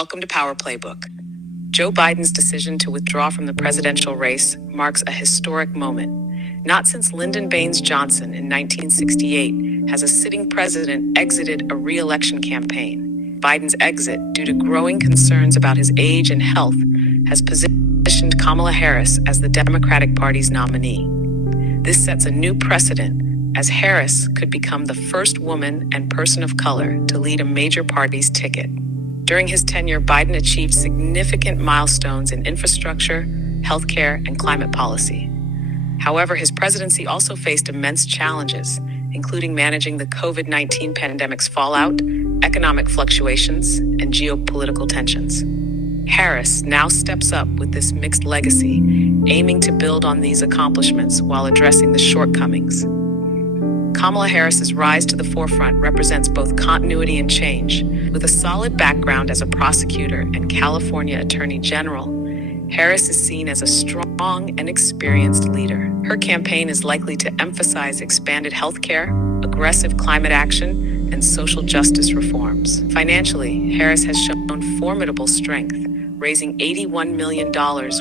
Welcome to Power Playbook. Joe Biden's decision to withdraw from the presidential race marks a historic moment. Not since Lyndon Baines Johnson in 1968 has a sitting president exited a re-election campaign. Biden's exit, due to growing concerns about his age and health, has positioned Kamala Harris as the Democratic Party's nominee. This sets a new precedent, as Harris could become the first woman and person of color to lead a major party's ticket. During his tenure, Biden achieved significant milestones in infrastructure, healthcare, and climate policy. However, his presidency also faced immense challenges, including managing the COVID-19 pandemic's fallout, economic fluctuations, and geopolitical tensions. Harris now steps up with this mixed legacy, aiming to build on these accomplishments while addressing the shortcomings. Kamala Harris's rise to the forefront represents both continuity and change. With a solid background as a prosecutor and California Attorney General, Harris is seen as a strong and experienced leader. Her campaign is likely to emphasize expanded healthcare, aggressive climate action, and social justice reforms. Financially, Harris has shown formidable strength, raising $81 million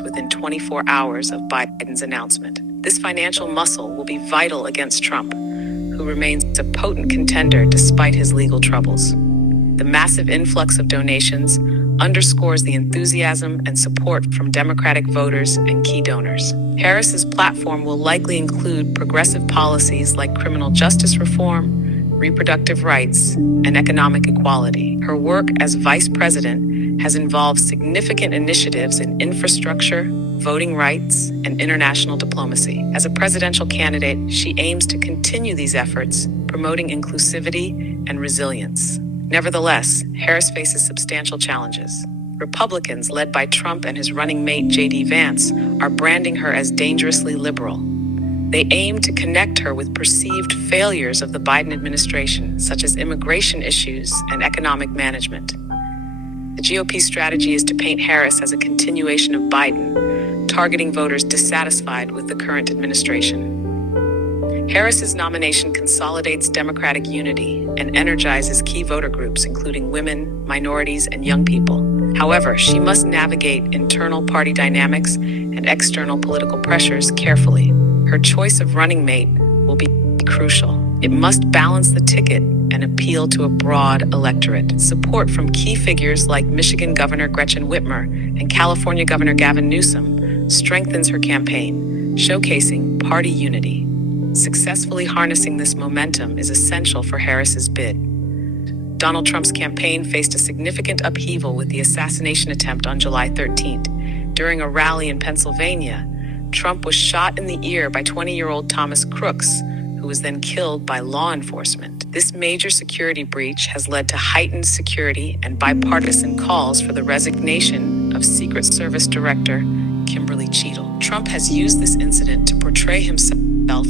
within 24 hours of Biden's announcement. This financial muscle will be vital against Trump, who remains a potent contender despite his legal troubles. The massive influx of donations underscores the enthusiasm and support from Democratic voters and key donors. Harris's platform will likely include progressive policies like criminal justice reform, reproductive rights, and economic equality. Her work as vice president has involved significant initiatives in infrastructure, voting rights, and international diplomacy. As a presidential candidate, she aims to continue these efforts, promoting inclusivity and resilience. Nevertheless, Harris faces substantial challenges. Republicans, led by Trump and his running mate J.D. Vance, are branding her as dangerously liberal. They aim to connect her with perceived failures of the Biden administration, such as immigration issues and economic management. The GOP strategy is to paint Harris as a continuation of Biden, targeting voters dissatisfied with the current administration. Harris's nomination consolidates Democratic unity and energizes key voter groups, including women, minorities, and young people. However, she must navigate internal party dynamics and external political pressures carefully. Her choice of running mate will be crucial. It must balance the ticket and appeal to a broad electorate. Support from key figures like Michigan Governor Gretchen Whitmer and California Governor Gavin Newsom strengthens her campaign, showcasing party unity. Successfully harnessing this momentum is essential for Harris's bid. Donald Trump's campaign faced a significant upheaval with the assassination attempt on July 13th. During a rally in Pennsylvania, Trump was shot in the ear by 20-year-old Thomas Crooks, who was then killed by law enforcement. This major security breach has led to heightened security and bipartisan calls for the resignation of Secret Service Director Kimberly Cheadle. Trump has used this incident to portray himself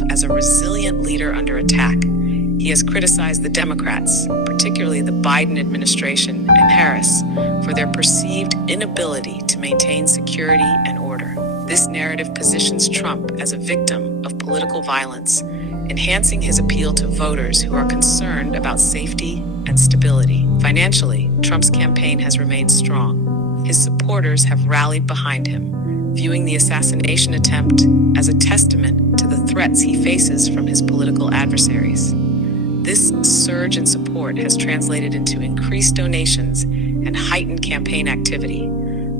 as a resilient leader under attack. He has criticized the Democrats, particularly the Biden administration and Harris, for their perceived inability to maintain security and order. This narrative positions Trump as a victim of political violence, enhancing his appeal to voters who are concerned about safety and stability. Financially, Trump's campaign has remained strong. His supporters have rallied behind him, viewing the assassination attempt as a testament to the threats he faces from his political adversaries. This surge in support has translated into increased donations and heightened campaign activity,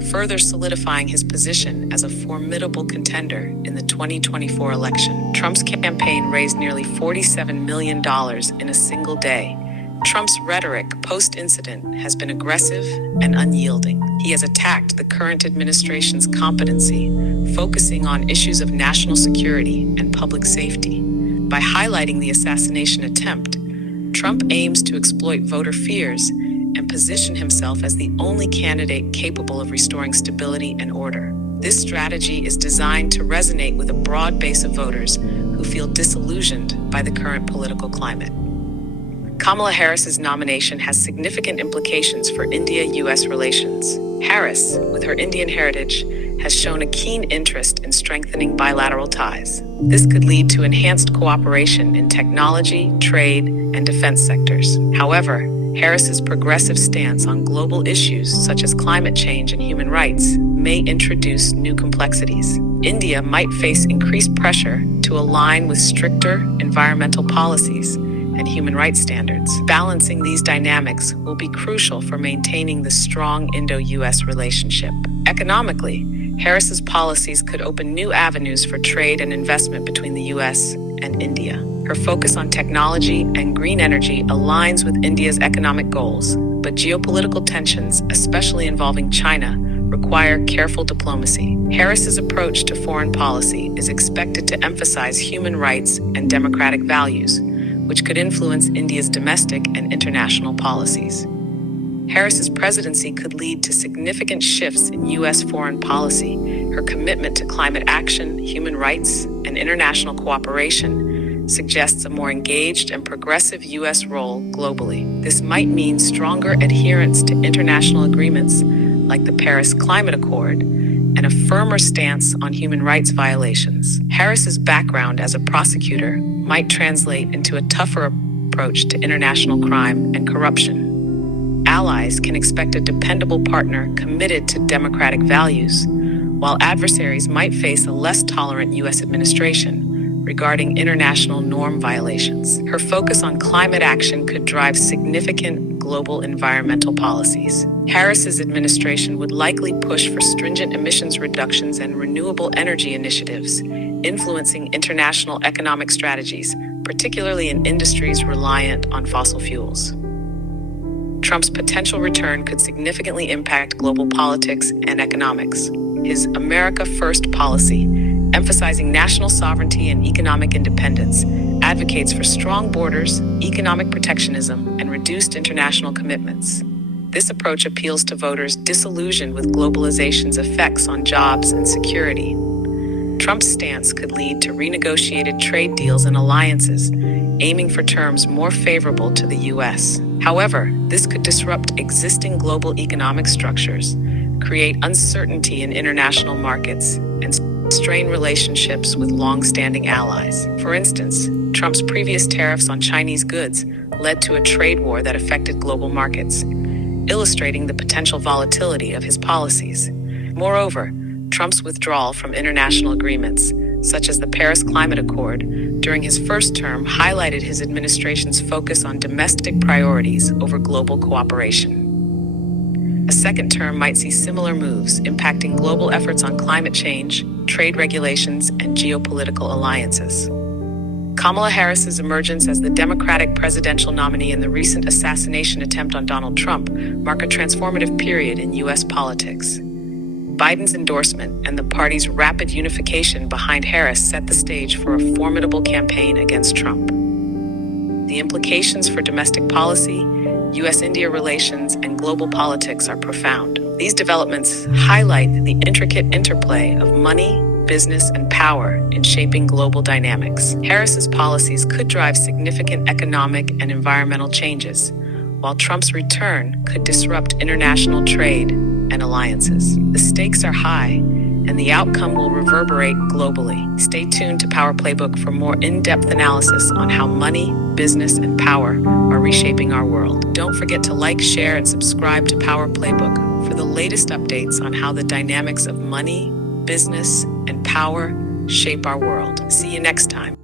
further solidifying his position as a formidable contender in the 2024 election. Trump's campaign raised nearly $47 million in a single day. Trump's rhetoric post-incident has been aggressive and unyielding. He has attacked the current administration's competency, focusing on issues of national security and public safety. By highlighting the assassination attempt, Trump aims to exploit voter fears and position himself as the only candidate capable of restoring stability and order. This strategy is designed to resonate with a broad base of voters who feel disillusioned by the current political climate. Kamala Harris's nomination has significant implications for India-U.S. relations. Harris, with her Indian heritage, has shown a keen interest in strengthening bilateral ties. This could lead to enhanced cooperation in technology, trade, and defense sectors. However, Harris's progressive stance on global issues such as climate change and human rights may introduce new complexities. India might face increased pressure to align with stricter environmental policies and human rights standards. Balancing these dynamics will be crucial for maintaining the strong Indo-US relationship. Economically, Harris's policies could open new avenues for trade and investment between the US and India. Her focus on technology and green energy aligns with India's economic goals, but geopolitical tensions, especially involving China, require careful diplomacy. Harris's approach to foreign policy is expected to emphasize human rights and democratic values, which could influence India's domestic and international policies. Harris's presidency could lead to significant shifts in U.S. foreign policy. Her commitment to climate action, human rights, and international cooperation suggests a more engaged and progressive U.S. role globally. This might mean stronger adherence to international agreements like the Paris Climate Accord and a firmer stance on human rights violations. Harris's background as a prosecutor might translate into a tougher approach to international crime and corruption. Allies can expect a dependable partner committed to democratic values, while adversaries might face a less tolerant U.S. administration regarding international norm violations. Her focus on climate action could drive significant global environmental policies. Harris's administration would likely push for stringent emissions reductions and renewable energy initiatives, influencing international economic strategies, particularly in industries reliant on fossil fuels. Trump's potential return could significantly impact global politics and economics. His America First policy, emphasizing national sovereignty and economic independence, advocates for strong borders, economic protectionism, and reduced international commitments. This approach appeals to voters disillusioned with globalization's effects on jobs and security. Trump's stance could lead to renegotiated trade deals and alliances, aiming for terms more favorable to the U.S. However, this could disrupt existing global economic structures, create uncertainty in international markets, and strain relationships with long-standing allies. For instance, Trump's previous tariffs on Chinese goods led to a trade war that affected global markets, illustrating the potential volatility of his policies. Moreover, Trump's withdrawal from international agreements, such as the Paris Climate Accord, during his first term highlighted his administration's focus on domestic priorities over global cooperation. A second term might see similar moves, impacting global efforts on climate change, trade regulations, and geopolitical alliances. Kamala Harris's emergence as the Democratic presidential nominee and the recent assassination attempt on Donald Trump mark a transformative period in U.S. politics. Biden's endorsement and the party's rapid unification behind Harris set the stage for a formidable campaign against Trump. The implications for domestic policy, U.S.-India relations, and global politics are profound. These developments highlight the intricate interplay of money, business, and power in shaping global dynamics. Harris's policies could drive significant economic and environmental changes, while Trump's return could disrupt international trade and alliances. The stakes are high, and the outcome will reverberate globally. Stay tuned to Power Playbook for more in-depth analysis on how money, business, and power are reshaping our world. Don't forget to like, share, and subscribe to Power Playbook for the latest updates on how the dynamics of money, business, and power shape our world. See you next time.